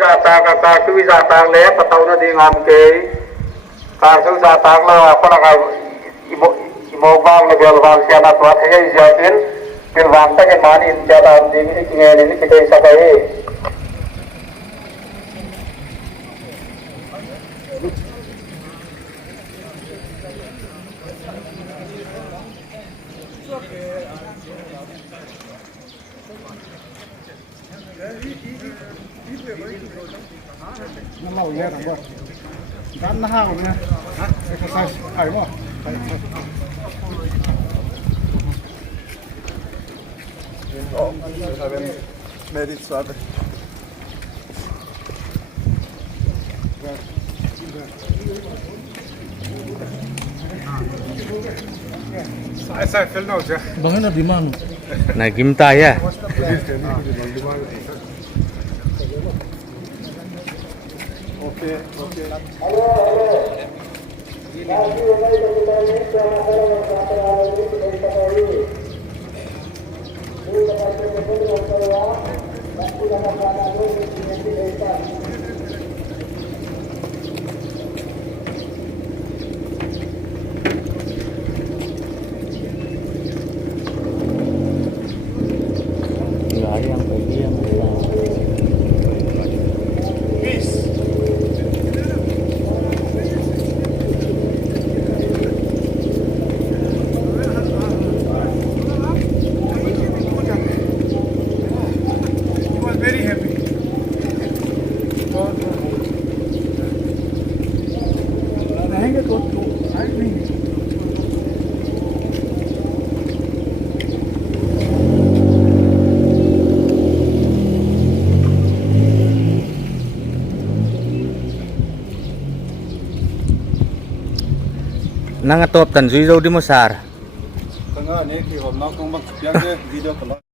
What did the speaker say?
giả ta cả chui giả ta lẽ và tàu nó đi ngầm kì cả chui giả ta là có là cái một vang là bel vang xe là toát hay giờ tiến bel vang ta cái mani giờ là đi cái nghe đi cái đây sao đây nó lâu nghe thằng bơ gắn nó hao nha exercise phải không saya feel now sih. Bangin na di man. Nagimta ya. Okay, okay. Gak yang pergi yang Very happy. रहेंगे तो साइड नहीं nangatop tan suy dâu đi một sar. Tengah ni khi hôm nào cũng bắt video kalau